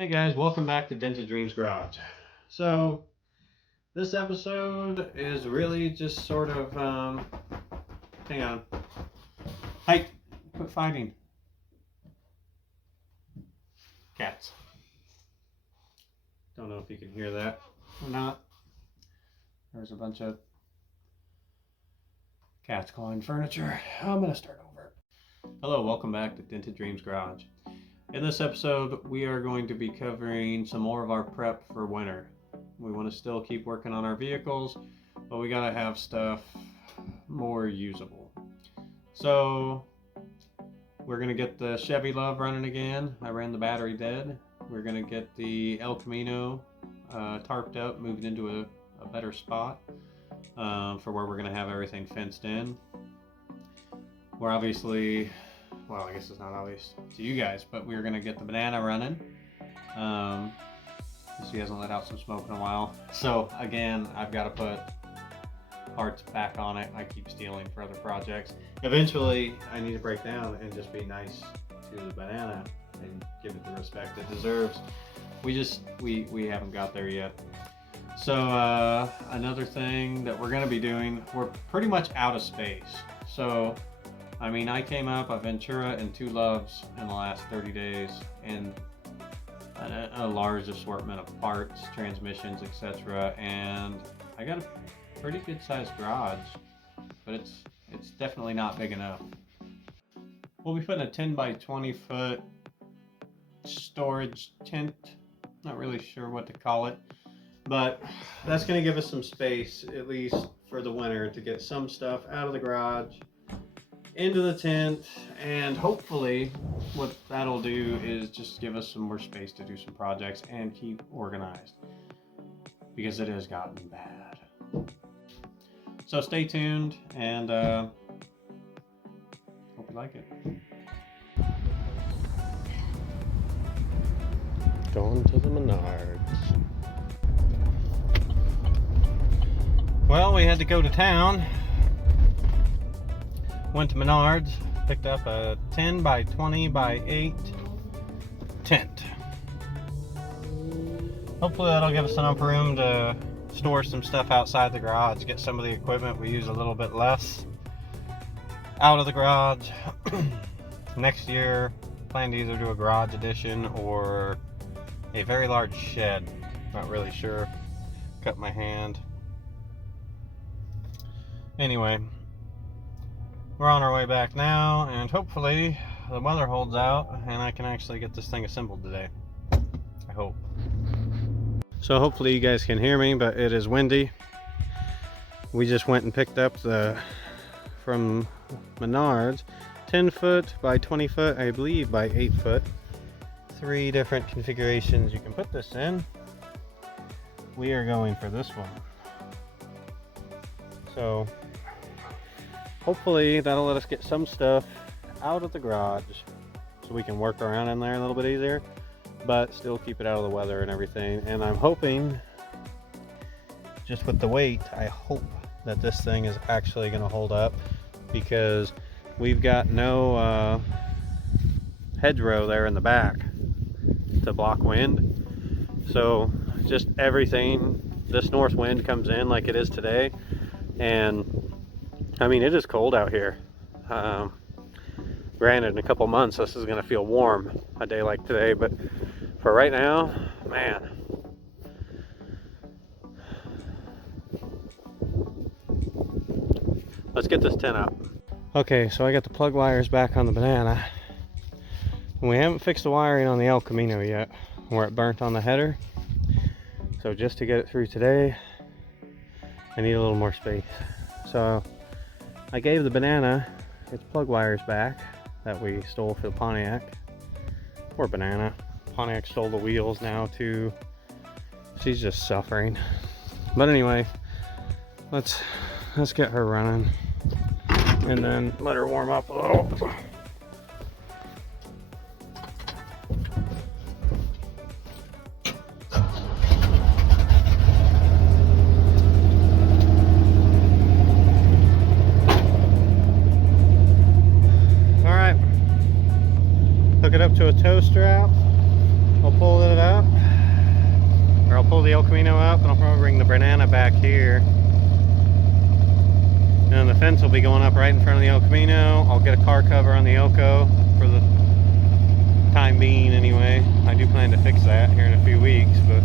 Hey guys, welcome back to Dented Dreams Garage. So, this episode is really just sort of, hang on. Hey, quit fighting. Cats. Don't know if you can hear that or not. There's a bunch of cats clawing furniture. I'm going to start over. Hello, welcome back to Dented Dreams Garage. In this episode, we are going to be covering some more of our prep for winter. We want to still keep working on our vehicles, but we got to have stuff more usable. So, we're going to get the Chevy Love running again. I ran the battery dead. We're going to get the El Camino tarped up, moved into a better spot for where we're going to have everything fenced in. We're obviously... well, I guess it's not obvious to you guys, but we're going to get the banana running. She hasn't let out some smoke in a while. So, again, I've got to put parts back on it. I keep stealing for other projects. Eventually, I need to break down and just be nice to the banana and give it the respect it deserves. We haven't got there yet. So, another thing that we're going to be doing, we're pretty much out of space. So, I mean, I came up a Ventura and two Loves in the last 30 days, and a large assortment of parts, transmissions, etc. And I got a pretty good sized garage, but it's definitely not big enough. We'll be putting a 10 by 20 foot storage tent. Not really sure what to call it, but that's going to give us some space, at least for the winter, to get some stuff out of the garage into the tent, and hopefully what that'll do is just give us some more space to do some projects and keep organized, because it has gotten bad. So stay tuned, and hope you like it. Going to the Menards. Well, we had to go to town. Went to Menards, picked up a 10 by 20 by 8 tent. Hopefully that'll give us enough room to store some stuff outside the garage, get some of the equipment we use a little bit less out of the garage. Next year, plan to either do a garage edition or a very large shed. Not really sure. Cut my hand. Anyway, we're on our way back now, and hopefully the weather holds out and I can actually get this thing assembled today. I hope. So hopefully you guys can hear me, but it is windy. We just went and picked up from Menards 10 foot by 20 foot, I believe by 8 foot. 3 different configurations you can put this in. We are going for this one. So hopefully that'll let us get some stuff out of the garage so we can work around in there a little bit easier, but still keep it out of the weather and everything. And I'm hoping, just with the weight, I hope that this thing is actually going to hold up, because we've got no hedgerow there in the back to block wind. So just everything, this north wind comes in like it is today, and I mean, it is cold out here. Granted, in a couple months, this is going to feel warm a day like today, but for right now, man. Let's get this tent up. Okay, so I got the plug wires back on the banana. And we haven't fixed the wiring on the El Camino yet, where it burnt on the header. So just to get it through today, I need a little more space. So I gave the banana its plug wires back that we stole for the Pontiac. Poor banana. Pontiac stole the wheels now too. She's just suffering. But anyway, let's get her running and then let her warm up a little. Hook it up to a tow strap, I'll pull it up, or I'll pull the El Camino up, and I'll probably bring the banana back here. And the fence will be going up right in front of the El Camino. I'll get a car cover on the Elko for the time being anyway. I do plan to fix that here in a few weeks, but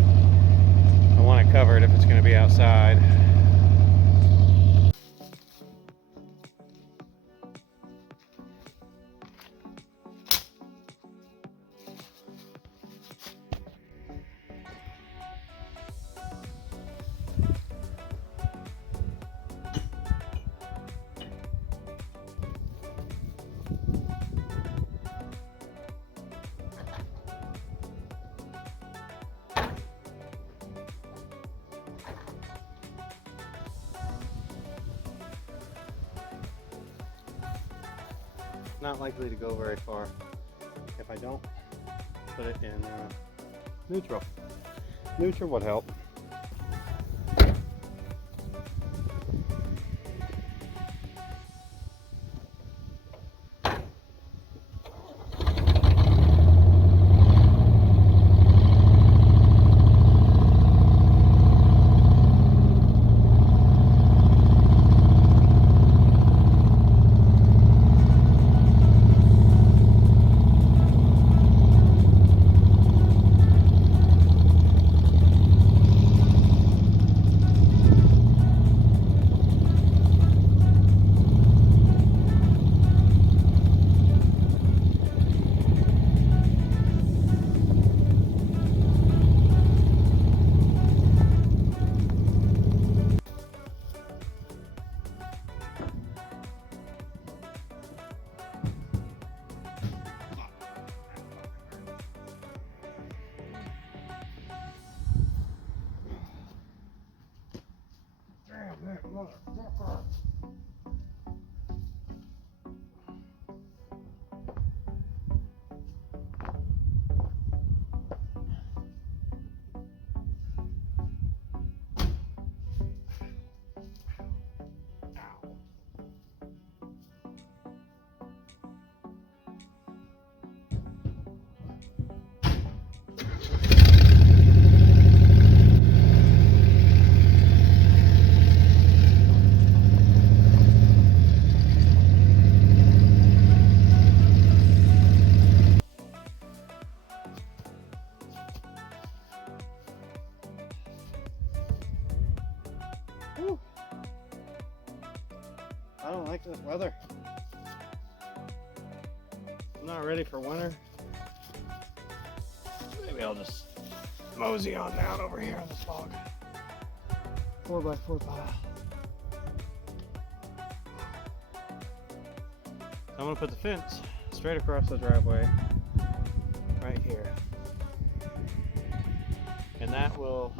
I want it covered if it's going to be outside. Not likely to go very far if I don't put it in neutral. Neutral would help. I don't like this weather. I'm not ready for winter. Maybe I'll just mosey on down over here on this log. 4x4 pile. I'm gonna put the fence straight across the driveway right here. And that will,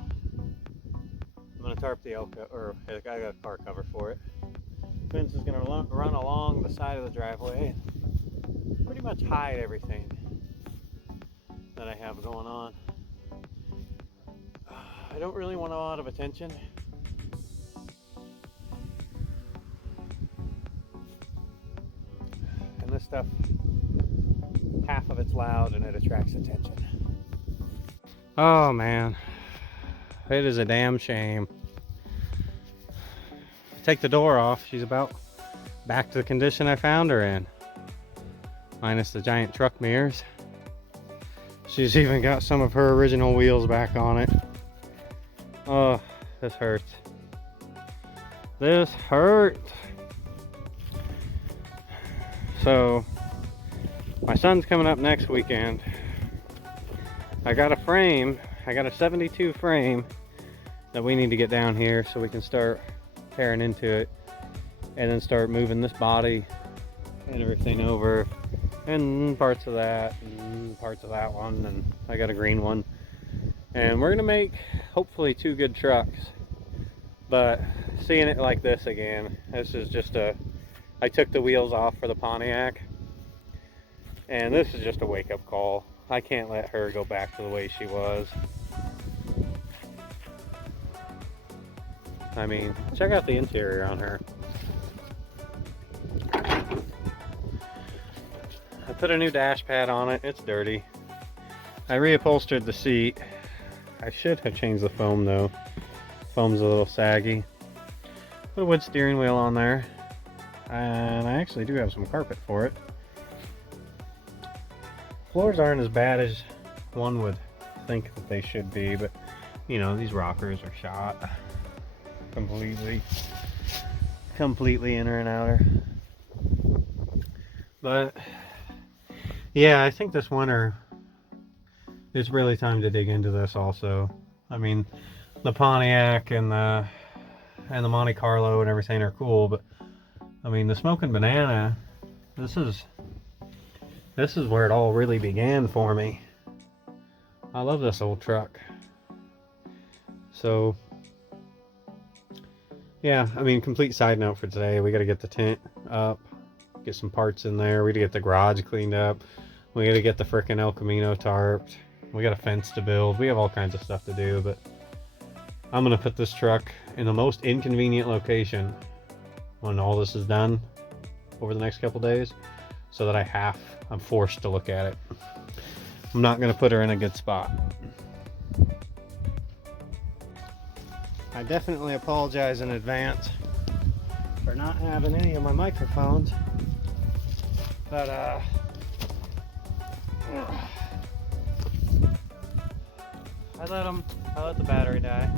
I'm gonna tarp the Elko, or I got a car cover for it. Fence is going to run along the side of the driveway and pretty much hide everything that I have going on. I don't really want a lot of attention. And this stuff, half of it's loud and it attracts attention. Oh man, it is a damn shame. Take the door off, she's about back to the condition I found her in, minus the giant truck mirrors. She's even got some of her original wheels back on it. Oh, this hurts. This hurts. So my son's coming up next weekend. I got a frame, I got a 72 frame that we need to get down here so we can start tearing into it and then start moving this body and everything over, and parts of that and parts of that one, and I got a green one, and we're gonna make hopefully 2 good trucks. But seeing it like this again, this is just I took the wheels off for the Pontiac, and this is just a wake-up call. I can't let her go back to the way she was. I mean, check out the interior on her. I put a new dash pad on it. It's dirty. I reupholstered the seat. I should have changed the foam though. Foam's a little saggy. Put a wood steering wheel on there. And I actually do have some carpet for it. Floors aren't as bad as one would think that they should be, but you know, these rockers are shot completely inner and outer. But yeah, I think this winter it's really time to dig into this also. I mean, the Pontiac and the Monte Carlo and everything are cool, but I mean, the Smoking Banana, this is where it all really began for me. I love this old truck. So yeah, I mean, complete side note for today, we got to get the tent up, get some parts in there, we got to get the garage cleaned up, we got to get the frickin' El Camino tarped, we got a fence to build, we have all kinds of stuff to do, but I'm gonna put this truck in the most inconvenient location when all this is done over the next couple days, so that I'm forced to look at it. I'm not gonna put her in a good spot. I definitely apologize in advance for not having any of my microphones, but I let the battery die.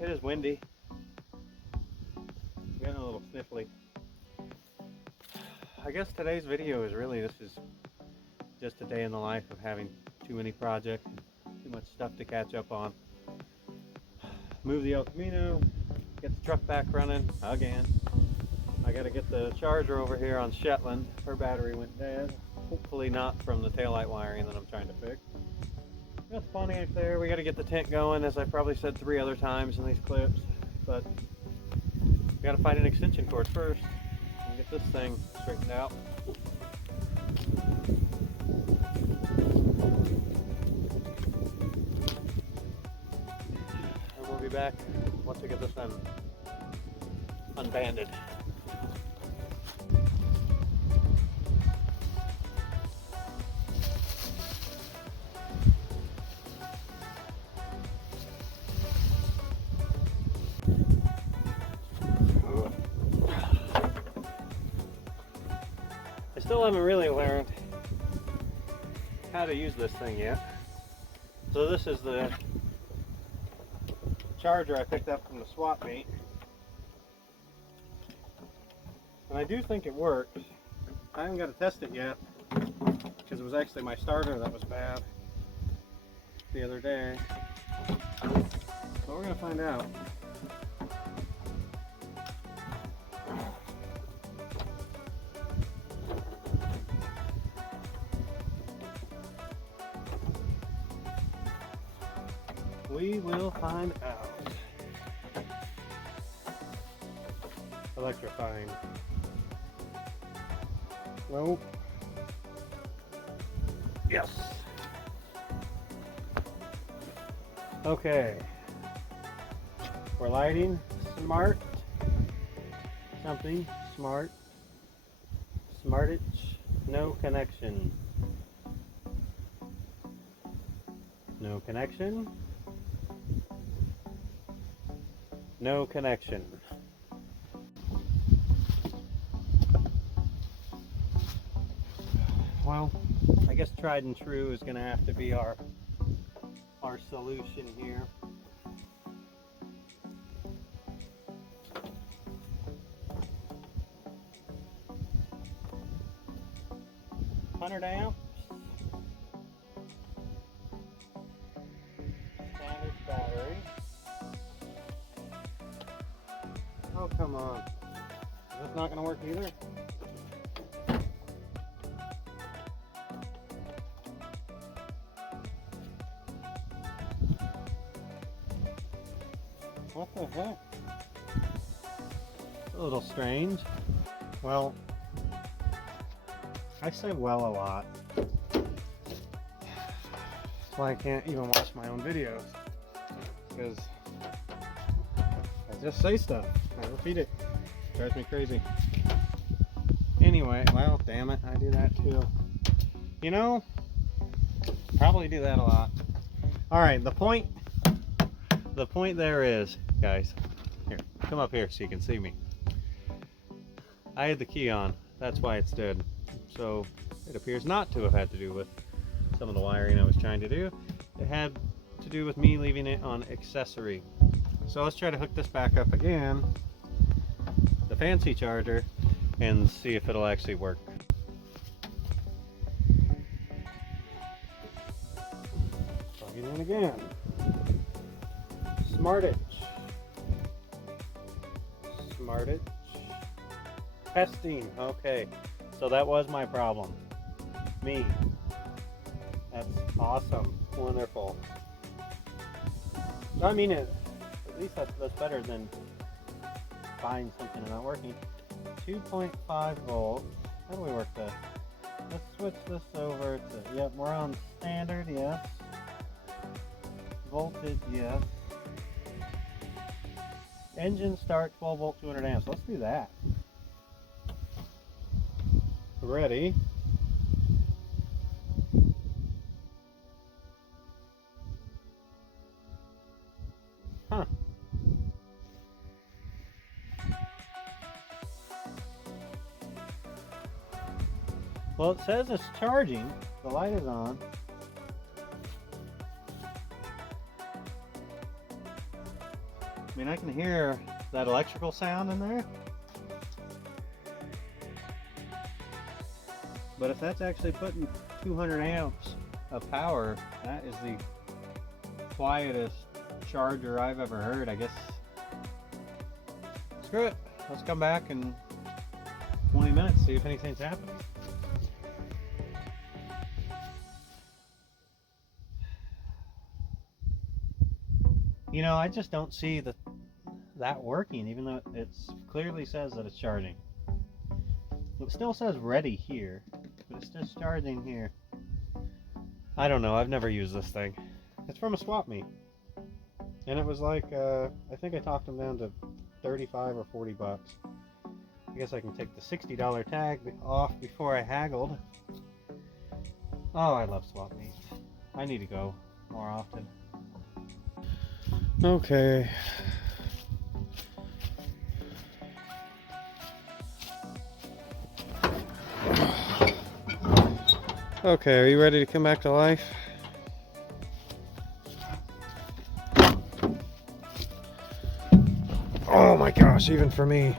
It is windy. I'm getting a little sniffly. I guess today's video is really, this is just a day in the life of having too many projects, too much stuff to catch up on. Move the El Camino, get the truck back running again. I gotta get the charger over here on Shetland. Her battery went dead. Hopefully not from the taillight wiring that I'm trying to fix. Got the Pontiac there. We gotta get the tent going, as I probably said 3 other times in these clips. But we gotta find an extension cord first and get this thing straightened out. And we'll be back once we get this thing unbanded. I still haven't really learned how to use this thing yet. So this is the charger I picked up from the swap meet. And I do think it works. I haven't got to test it yet because it was actually my starter that was bad the other day. So we're going to find out. We will find out. Electrifying. Nope. Yes. Okay. We're lighting smart. Something smart. Smartich. No connection. No connection. No connection. Well, I guess tried and true is going to have to be our solution here. $100 amps. Standard battery. Oh, come on. Is this not going to work either? What the heck? A little strange. Well, I say well a lot. That's why I can't even watch my own videos. Because I just say stuff. I repeat it. Drives me crazy. Anyway. Anyway, well, damn it, I do that too. You know, probably do that a lot. All right, the point there is, guys, here, come up here so you can see me. I had the key on, that's why it stood. So it appears not to have had to do with some of the wiring I was trying to do. It had to do with me leaving it on accessory. So let's try to hook this back up again, the fancy charger, and see if it'll actually work. Plug it in again. Smartitch. Testing. Okay, so that was my problem. Me. That's awesome. Wonderful. I mean, at least that's better than buying something and not working. 2.5 volt. How do we work this? Let's switch this over to, yep, we're on standard, yes. Voltage, yes. Engine start 12 volt 200 amps. Let's do that. Ready. Huh. Well, it says it's charging. The light is on. I mean, I can hear that electrical sound in there. But if that's actually putting 200 amps of power, that is the quietest charger I've ever heard. I guess, screw it. Let's come back in 20 minutes, see if anything's happening. You know, I just don't see that working, even though it clearly says that it's charging. It still says ready here, but it's just charging here. I don't know, I've never used this thing. It's from a swap meet. And it was like, I think I talked them down to 35 or 40 bucks. I guess I can take the $60 tag off before I haggled. Oh, I love swap meets. I need to go more often. Okay. Okay, are you ready to come back to life? Oh my gosh, even for me.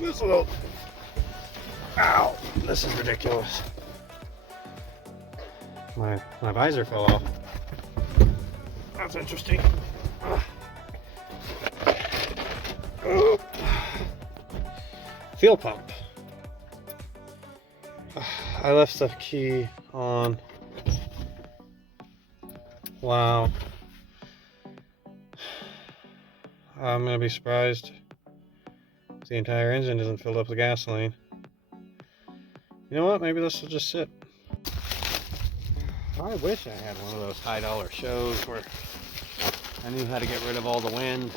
This little... Ow, this is ridiculous. My visor fell off. That's interesting. Fuel pump. I left the key on. Wow. I'm gonna be surprised if the entire engine isn't filled up with gasoline. You know what? Maybe this will just sit. I wish I had one of those high dollar shows where I knew how to get rid of all the wind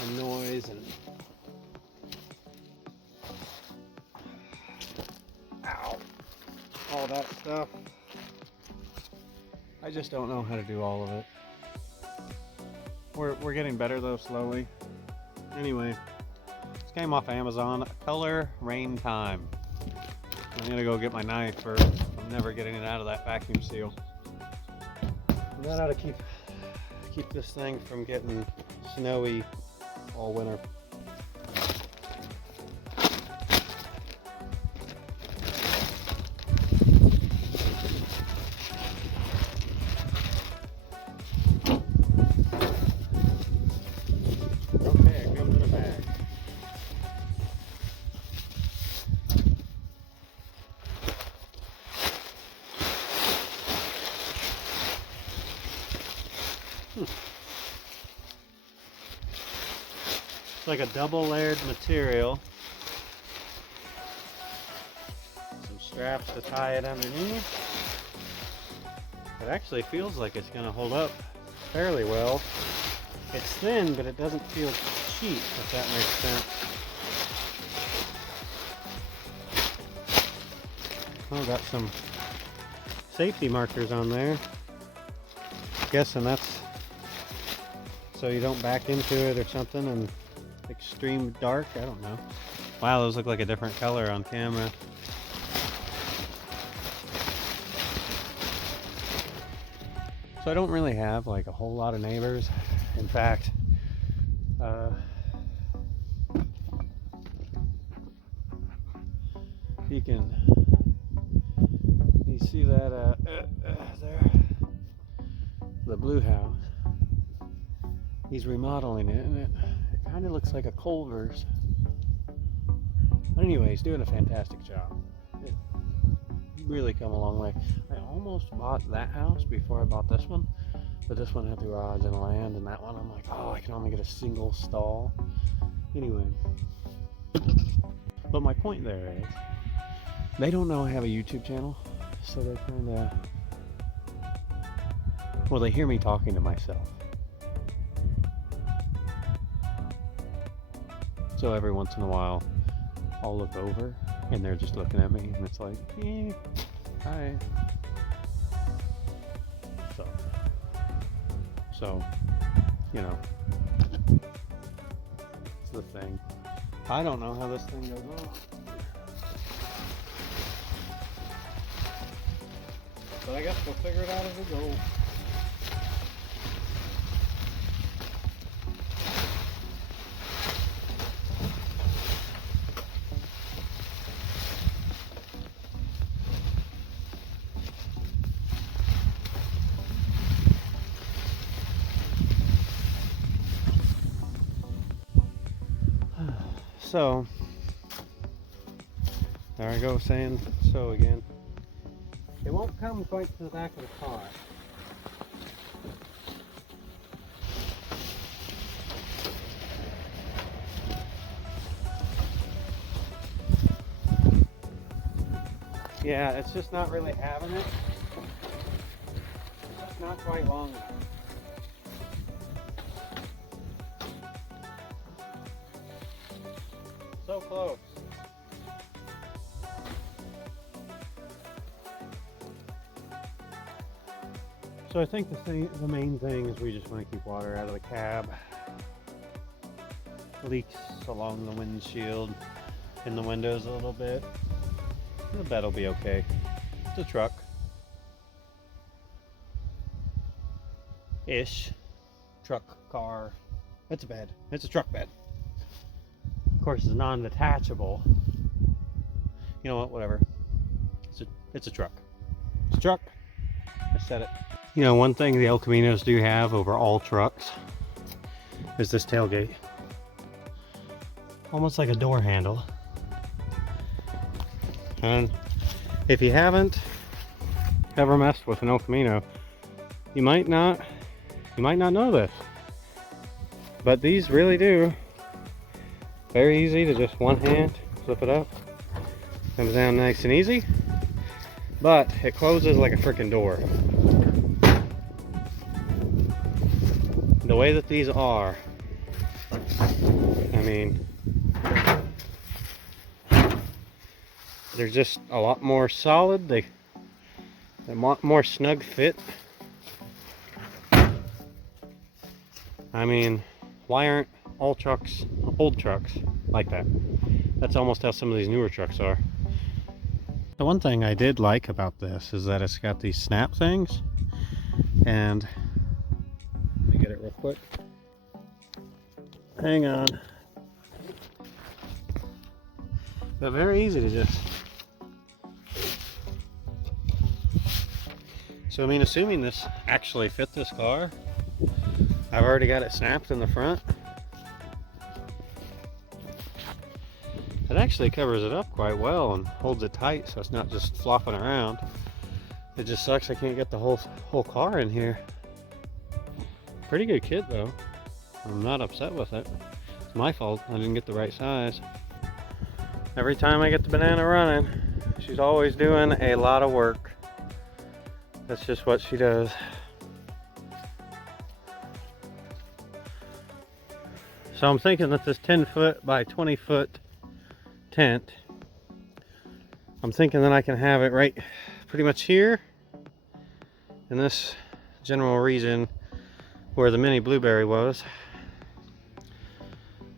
and noise and ow, all that stuff. I just don't know how to do all of it. We're getting better though, slowly. Anyway, this came off Amazon. Color Rain Time. I'm gonna go get my knife, or I'm never getting it out of that vacuum seal. And that ought to keep this thing from getting snowy all winter. Okay, it comes in a bag. It's like a double layered material. Some straps to tie it underneath. It actually feels like it's going to hold up fairly well. It's thin, but it doesn't feel cheap, if that makes sense. Oh, got some safety markers on there. Guessing that's so you don't back into it or something in extreme dark. I don't know. Wow, those look like a different color on camera. So I don't really have like a whole lot of neighbors. In fact, you see that there, the blue house. He's remodeling it, and it kind of looks like a Culver's. But anyway, he's doing a fantastic job. It really come a long way. I almost bought that house before I bought this one, but this one had the garage and land, and that one I'm like, oh, I can only get a single stall. Anyway, but my point there is, they don't know I have a YouTube channel, so they kind of, well, they hear me talking to myself. So every once in a while, I'll look over, and they're just looking at me, and it's like, hi. So, you know, it's the thing. I don't know how this thing goes on. But I guess we'll figure it out as we go. So, there I go saying so again. It won't come quite to the back of the car. Yeah, it's just not really having it. It's not quite long enough. So close. So I think the main thing is we just want to keep water out of the cab. Leaks along the windshield, in the windows a little bit. The bed will be okay. It's a truck. Ish. Truck, car. It's a bed. It's a truck bed. Of course, it's non-detachable. You know what? Whatever. It's a truck. It's a truck. I said it. You know, one thing the El Caminos do have over all trucks is this tailgate. Almost like a door handle. And if you haven't ever messed with an El Camino, you might not know this. But these really do. Very easy to just one hand flip it up. Comes down nice and easy. But it closes like a freaking door. The way that these are, I mean, they're just a lot more solid. They're more snug fit. I mean, why aren't all trucks, old trucks, like that? That's almost how some of these newer trucks are. The one thing I did like about this is that it's got these snap things, and let me get it real quick. Hang on. But very easy to just. So I mean, assuming this actually fit this car, I've already got it snapped in the front. It actually covers it up quite well and holds it tight so it's not just flopping around. It just sucks I can't get the whole car in here. Pretty good kit though. I'm not upset with it. It's my fault I didn't get the right size. Every time I get the banana running, she's always doing a lot of work. That's just what she does. So I'm thinking that this 10 foot by 20 foot tent I'm thinking that I can have it right pretty much here in this general region where the mini blueberry was.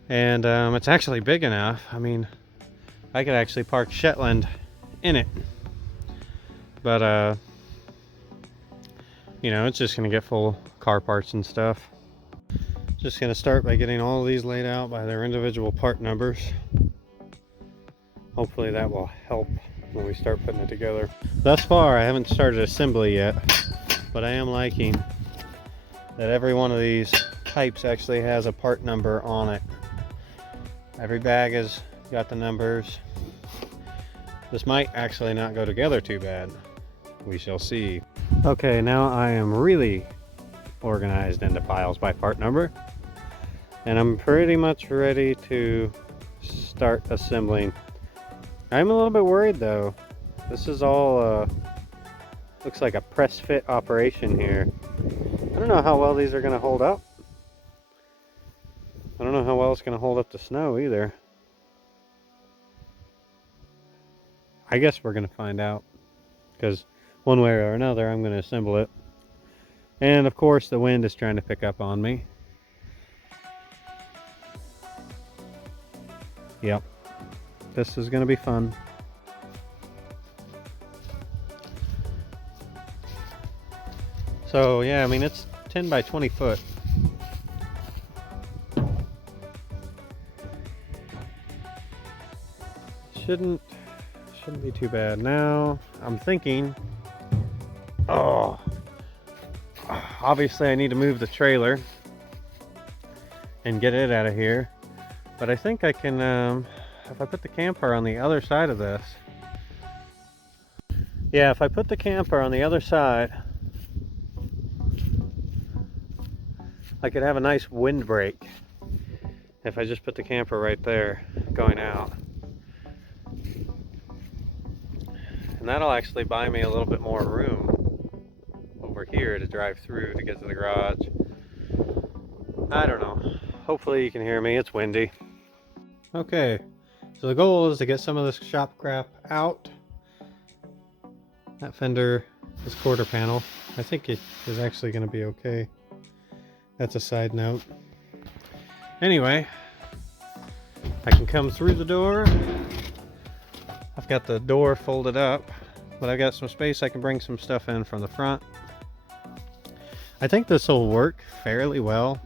And it's actually big enough. I mean, I could actually park Shetland in it. But you know, it's just gonna get full of car parts and stuff. Just gonna start by getting all of these laid out by their individual part numbers. Hopefully that will help when we start putting it together. Thus far, I haven't started assembly yet, but I am liking that every one of these types actually has a part number on it. Every bag has got the numbers. This might actually not go together too bad. We shall see. Okay, now I am really organized into piles by part number. And I'm pretty much ready to start assembling. I'm a little bit worried though. This is all looks like a press fit operation here. I don't know how well these are going to hold up. I don't know how well it's going to hold up to snow either. I guess we're going to find out, because one way or another I'm going to assemble it. And of course the wind is trying to pick up on me. Yep, this is going to be fun. So yeah, I mean, it's 10 by 20 foot. Shouldn't be too bad. Now I'm thinking, oh, obviously I need to move the trailer and get it out of here, but I think I can, if I put the camper on the other side of this. Yeah, if I put the camper on the other side, I could have a nice windbreak if I just put the camper right there going out. And that'll actually buy me a little bit more room over here to drive through to get to the garage. I don't know. Hopefully you can hear me. It's windy. Okay, so the goal is to get some of this shop crap out. That fender, this quarter panel, I think it is actually going to be okay. That's a side note. Anyway, I can come through the door. I've got the door folded up, but I've got some space. I can bring some stuff in from the front. I think this will work fairly well.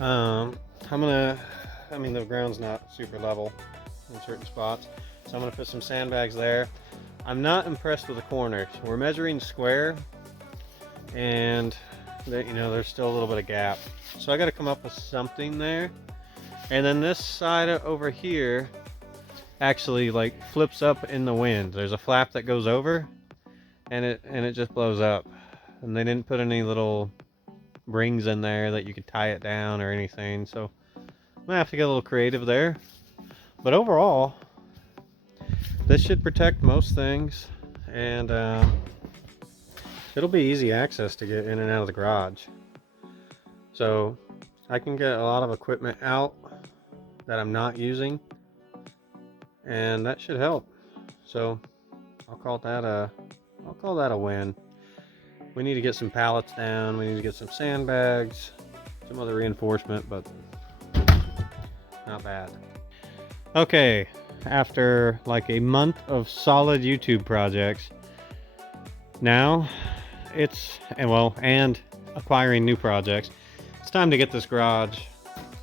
I mean, the ground's not super level in certain spots, so I'm gonna put some sandbags there. I'm not impressed with the corners. We're measuring square, and you know, there's still a little bit of gap, so I got to come up with something there. And then this side over here actually like flips up in the wind. There's a flap that goes over, and it just blows up. And they didn't put any little rings in there that you could tie it down or anything, so I'm gonna have to get a little creative there. But overall, this should protect most things, and it'll be easy access to get in and out of the garage. So I can get a lot of equipment out that I'm not using, and that should help. So I'll call that a win. We need to get some pallets down, we need to get some sandbags, some other reinforcement, but not bad. Okay, after like a month of solid YouTube projects, now and acquiring new projects, it's time to get this garage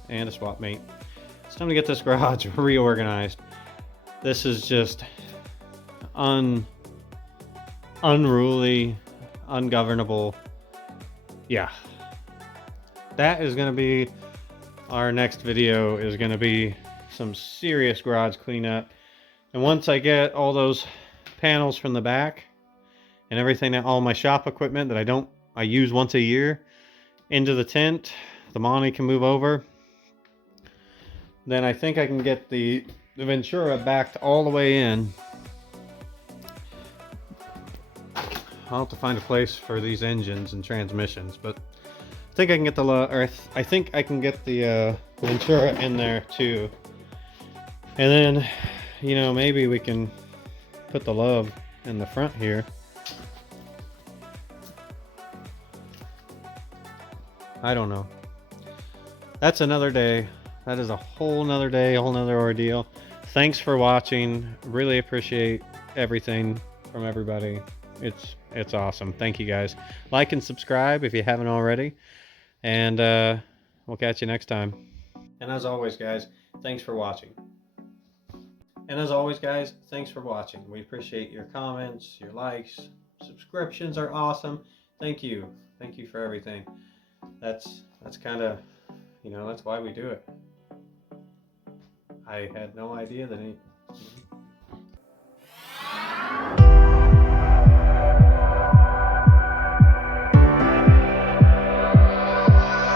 and a swap meet. It's time to get this garage reorganized. This is just unruly, ungovernable. Yeah, that is going to be our next video, is going to be some serious garage cleanup. And once I get all those panels from the back and everything, all my shop equipment that I use once a year into the tent, the Monty can move over, then I think I can get the Ventura backed all the way in. I'll have to find a place for these engines and transmissions, but I think I can get the Ventura in there too. And then, you know, maybe we can put the love in the front here. I don't know. That's another day. That is a whole nother day, a whole nother ordeal. Thanks for watching. Really appreciate everything from everybody. It's awesome. Thank you guys. Like and subscribe if you haven't already. And we'll catch you next time. And as always, guys, thanks for watching. And as always, guys, thanks for watching. We appreciate your comments, your likes, subscriptions are awesome. Thank you. Thank you for everything. That's kind of, that's why we do it. I had no idea that